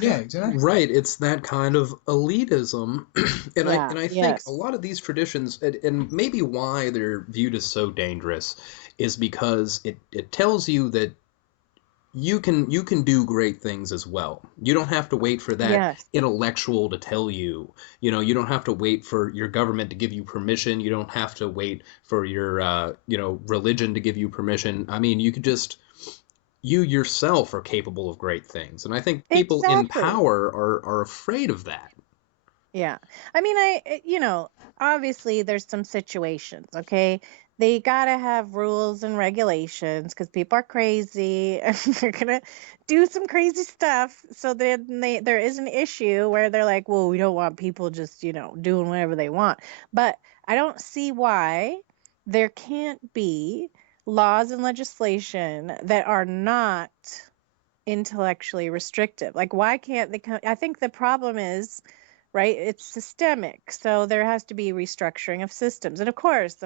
yeah, exactly. Right, it's that kind of elitism, and Yeah, I think yes. a lot of these traditions, and maybe why they're viewed as so dangerous, is because it tells you that you can do great things as well. You don't have to wait for that Yes. intellectual to tell you. You don't have to wait for your government to give you permission. You don't have to wait for your religion to give you permission. I mean, you yourself are capable of great things, and I think people in Exactly. power are afraid of that. Yeah. I mean, obviously there's some situations, okay? They got to have rules and regulations because people are crazy and they're going to do some crazy stuff. So then there is an issue where they're like, well, we don't want people just, doing whatever they want. But I don't see why there can't be laws and legislation that are not intellectually restrictive. Like, why can't they come? I think the problem is, right, it's systemic. So there has to be restructuring of systems. And of course,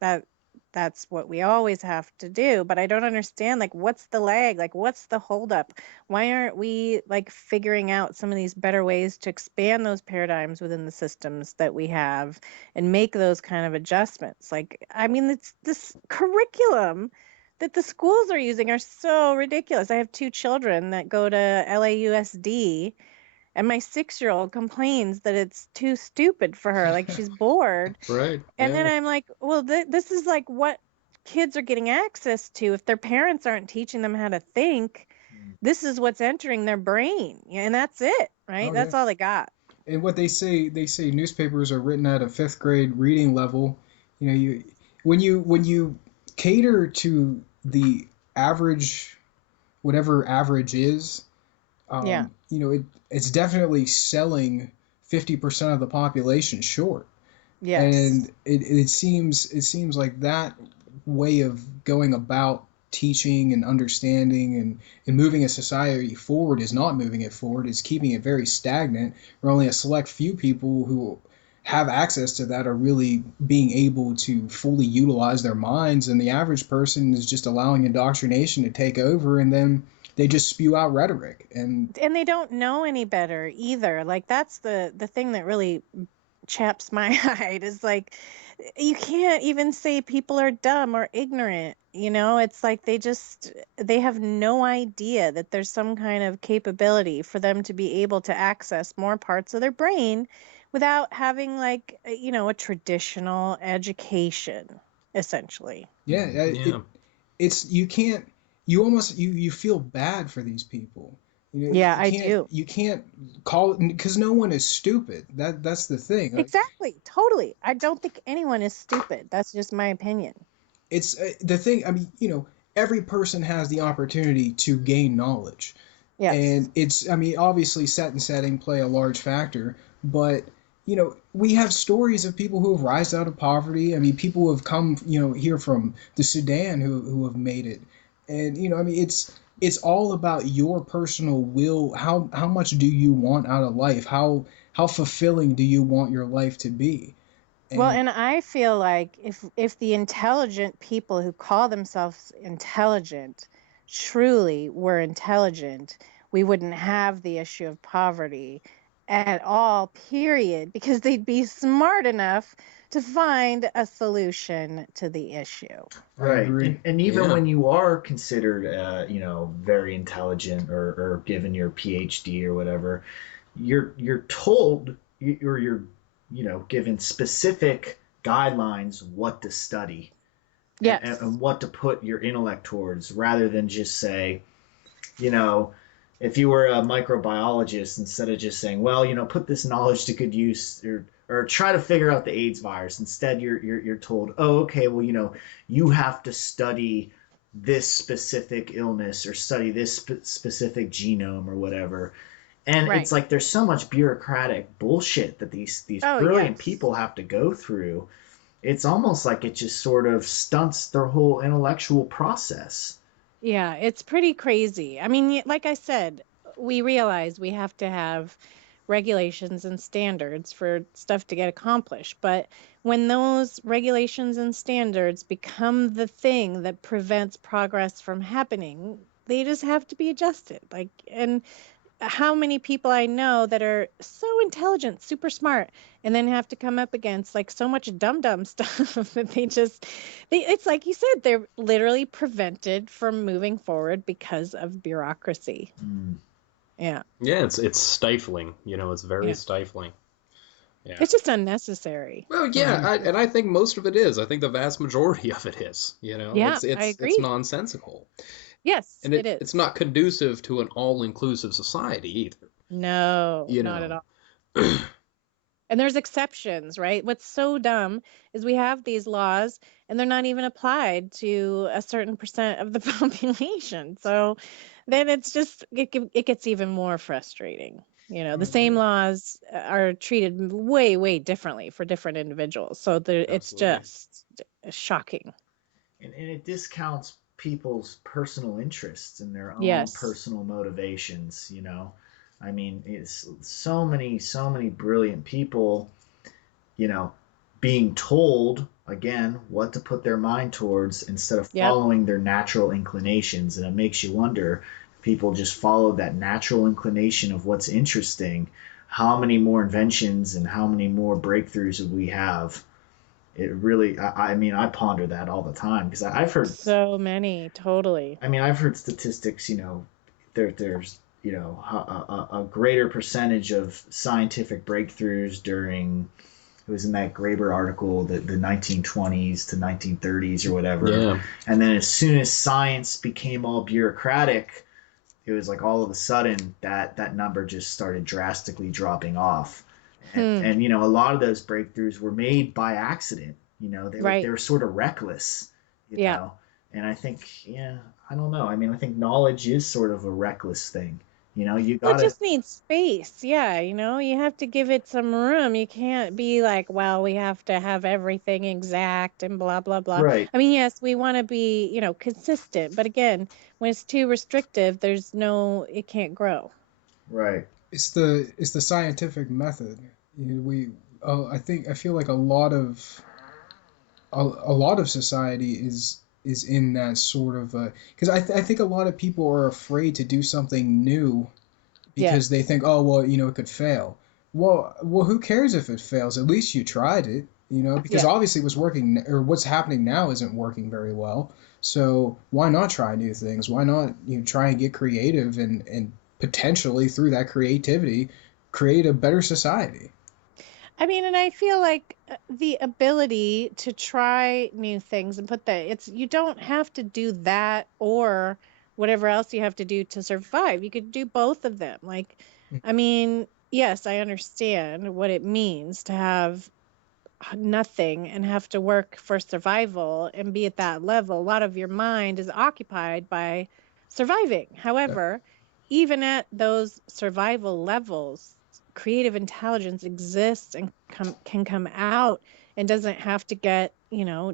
that that's what we always have to do. But I don't understand, like, what's the lag? Like, what's the holdup? Why aren't we, like, figuring out some of these better ways to expand those paradigms within the systems that we have and make those kind of adjustments? Like, I mean, it's this curriculum that the schools are using are so ridiculous. I have 2 children that go to LAUSD, and my 6-year-old complains that it's too stupid for her. Like, she's bored. Right. And Yeah. then I'm like, well, this is like what kids are getting access to. If their parents aren't teaching them how to think, this is what's entering their brain. Yeah, and that's it, right? Oh, That's yeah. all they got. And what they say newspapers are written at a 5th grade reading level. You know, when you cater to the average, whatever average is, Yeah. you know, it's definitely selling 50% of the population short. Yes. And it seems like that way of going about teaching and understanding and moving a society forward is not moving it forward. It's keeping it very stagnant, where only a select few people who have access to that are really being able to fully utilize their minds, and the average person is just allowing indoctrination to take over, and then they just spew out rhetoric. And they don't know any better either. Like, that's the thing that really chaps my hide, is like, you can't even say people are dumb or ignorant. You know, it's like they have no idea that there's some kind of capability for them to be able to access more parts of their brain without having, like, you know, a traditional education, essentially. yeah, it's you can't you almost you feel bad for these people. You know, Yeah, I do. you can't call it, because no one is stupid. That's the thing. Exactly. Totally. I don't think anyone is stupid. That's just my opinion. It's the thing. I mean, you know, every person has the opportunity to gain knowledge. Yes. And I mean, obviously set and setting play a large factor, but you know, we have stories of people who have risen out of poverty. I mean, people who have come, you know, here from the Sudan who have made it. And you know, I mean, it's all about your personal will. How much do you want out of life? How fulfilling do you want your life to be? Well, and I feel like if the intelligent people who call themselves intelligent truly were intelligent, we wouldn't have the issue of poverty at all, period, because they'd be smart enough to find a solution to the issue. Right. And even when you are considered, you know, very intelligent or given your PhD or whatever, you're told, or you're, you know, given specific guidelines what to study. Yes. And what to put your intellect towards, rather than just say, you know, if you were a microbiologist, instead of just saying, well, you know, put this knowledge to good use, or try to figure out the AIDS virus. Instead, you're told, oh, okay, well, you know, you have to study this specific illness or study this specific genome or whatever. And it's like there's so much bureaucratic bullshit that these brilliant people have to go through. It's almost like it just sort of stunts their whole intellectual process. Yeah, it's pretty crazy. I mean, like I said, we realize we have to have regulations and standards for stuff to get accomplished. But when those regulations and standards become the thing that prevents progress from happening, they just have to be adjusted. Like, and how many people I know that are so intelligent, super smart, and then have to come up against like so much dumb stuff that it's like you said, they're literally prevented from moving forward because of bureaucracy. Yeah. Yeah, it's stifling. You know, it's very stifling. Yeah. It's just unnecessary. Well, yeah, and I think most of it is. I think the vast majority of it is. You know, I agree. It's nonsensical. Yes, and it is. It's not conducive to an all-inclusive society either. No, not at all. And there's exceptions, right? What's so dumb is we have these laws and they're not even applied to a certain percent of the population. So then it's just, it gets even more frustrating. You know, the same laws are treated way, way differently for different individuals. So it's just shocking. And it discounts people's personal interests and their own personal motivations, you know. I mean, it's so many brilliant people, you know, being told, again, what to put their mind towards instead of Yep. following their natural inclinations. And it makes you wonder, if people just follow that natural inclination of what's interesting, how many more inventions and how many more breakthroughs would we have? It really, I mean, I ponder that all the time because I've heard, So many, totally. I mean, I've heard statistics, there's, a greater percentage of scientific breakthroughs during, it was in that Graeber article, the 1920s to 1930s or whatever. Yeah. And then as soon as science became all bureaucratic, it was like all of a sudden that number just started drastically dropping off. And a lot of those breakthroughs were made by accident. They were sort of reckless. You know. And I think, I don't know. I mean, I think knowledge is sort of a reckless thing. You Well, gotta. it just needs space. Yeah, you have to give it some room. You can't be like, well, we have to have everything exact and blah, blah, blah. Right. I mean, yes, we want to be, consistent. But again, when it's too restrictive, it can't grow. Right. It's the scientific method. I feel like a lot of society is in that sort of because I think a lot of people are afraid to do something new because they think, oh well, it could fail. Well, who cares if it fails? At least you tried it, because obviously what's happening now isn't working very well. So why not try new things? Why not try and get creative and potentially through that creativity create a better society? I mean, and I feel like the ability to try new things and you don't have to do that or whatever else you have to do to survive. You could do both of them. Like, I mean, yes, I understand what it means to have nothing and have to work for survival and be at that level. A lot of your mind is occupied by surviving. However, even at those survival levels, creative intelligence exists and can come out and doesn't have to get,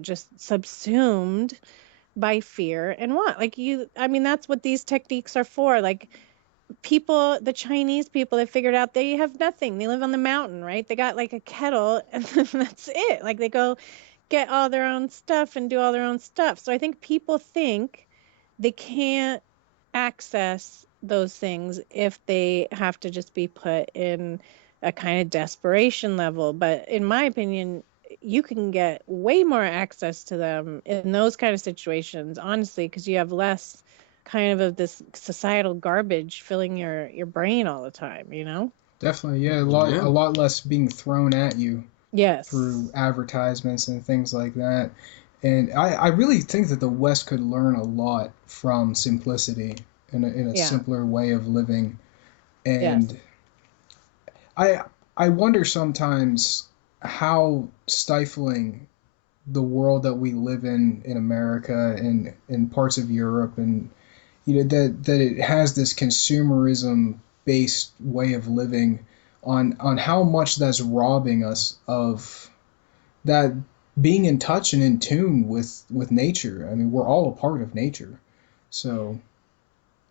just subsumed by fear and want. I mean, that's what these techniques are for. Like, the Chinese people, they figured out they have nothing. They live on the mountain, right? They got like a kettle and that's it. Like, they go get all their own stuff and do all their own stuff. So I think people think they can't access those things if they have to just be put in a kind of desperation level. But in my opinion, you can get way more access to them in those kind of situations, honestly, because you have less kind of this societal garbage filling your brain all the time, Definitely, yeah, a lot less being thrown at you. Yes. Through advertisements and things like that. And I really think that the West could learn a lot from simplicity in a simpler way of living. And I wonder sometimes how stifling the world that we live in America and in parts of Europe, and that it has this consumerism based way of living on how much that's robbing us of that being in touch and in tune with nature. I mean, we're all a part of nature. So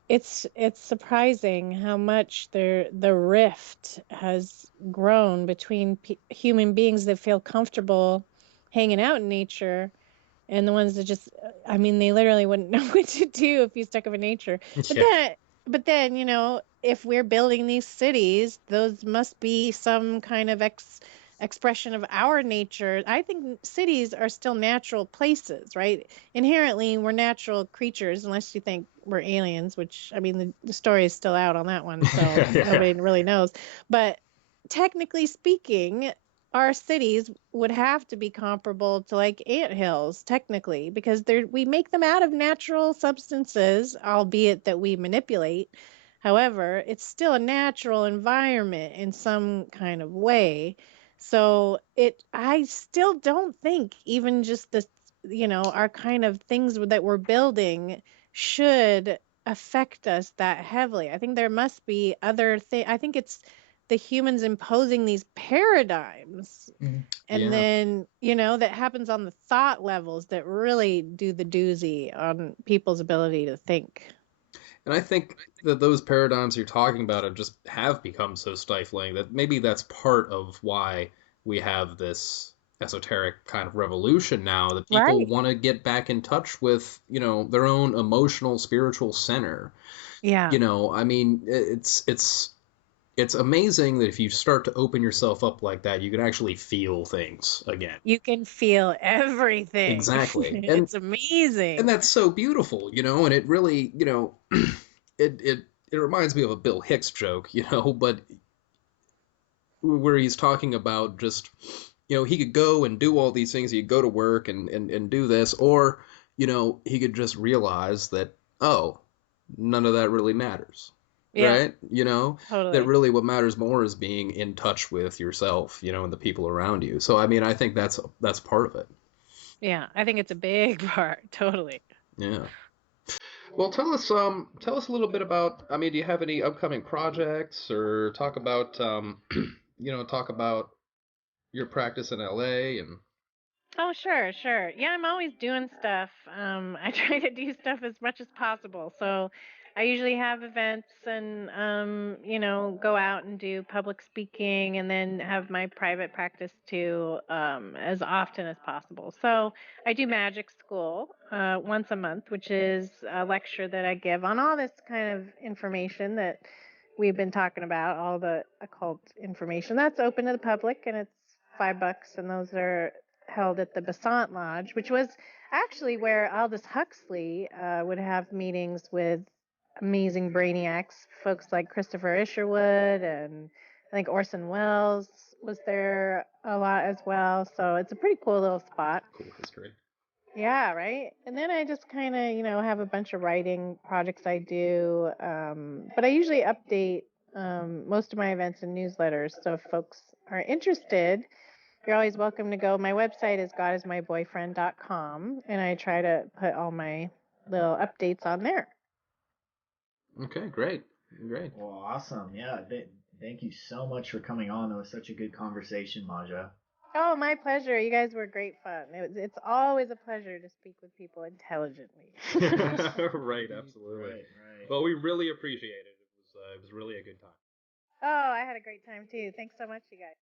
it's surprising how much the rift has grown between human beings that feel comfortable hanging out in nature and the ones that just, I mean, they literally wouldn't know what to do if you stuck them in nature. But then, if we're building these cities, those must be some kind of expression of our nature. I think cities are still natural places, right? Inherently, we're natural creatures, unless you think we're aliens, which, I mean, the story is still out on that one, so nobody really knows. But technically speaking, our cities would have to be comparable to like anthills, technically, because we make them out of natural substances, albeit that we manipulate. However, it's still a natural environment in some kind of way. So I still don't think even just this, our kind of things that we're building should affect us that heavily. I think there must be other things. I think it's the humans imposing these paradigms. And then, that happens on the thought levels that really do the doozy on people's ability to think. And I think that those paradigms you're talking about have become so stifling that maybe that's part of why we have this esoteric kind of revolution now, that people Right. want to get back in touch with, their own emotional, spiritual center. Yeah. I mean, it's amazing that if you start to open yourself up like that, you can actually feel things again. You can feel everything. Exactly. It's amazing. And that's so beautiful, and it really, it reminds me of a Bill Hicks joke, but where he's talking about just, he could go and do all these things. He could go to work and do this, or, he could just realize that, oh, none of that really matters. Yeah. Right? Totally. That really what matters more is being in touch with yourself, and the people around you. So, I mean, I think that's part of it. Yeah, I think it's a big part. Totally. Yeah. Well, tell us a little bit about, I mean, do you have any upcoming projects, or talk about talk about your practice in LA and Oh, sure, sure. Yeah, I'm always doing stuff. I try to do stuff as much as possible. So I usually have events and, go out and do public speaking and then have my private practice too, as often as possible. So I do magic school once a month, which is a lecture that I give on all this kind of information that we've been talking about, all the occult information. That's open to the public, and it's $5, and those are held at the Besant Lodge, which was actually where Aldous Huxley would have meetings with amazing brainiacs, folks like Christopher Isherwood, and I think Orson Welles was there a lot as well. So it's a pretty cool little spot. cool history. Yeah, right. And then I just kind of, have a bunch of writing projects I do. But I usually update most of my events in newsletters. So if folks are interested, you're always welcome to go. My website is godismyboyfriend.com, and I try to put all my little updates on there. Okay, great. Well, awesome. Yeah, thank you so much for coming on. That was such a good conversation, Maja. Oh, my pleasure. You guys were great fun. It's always a pleasure to speak with people intelligently. Right, absolutely. Right. Well, we really appreciate it. It was really a good time. Oh, I had a great time too. Thanks so much, you guys.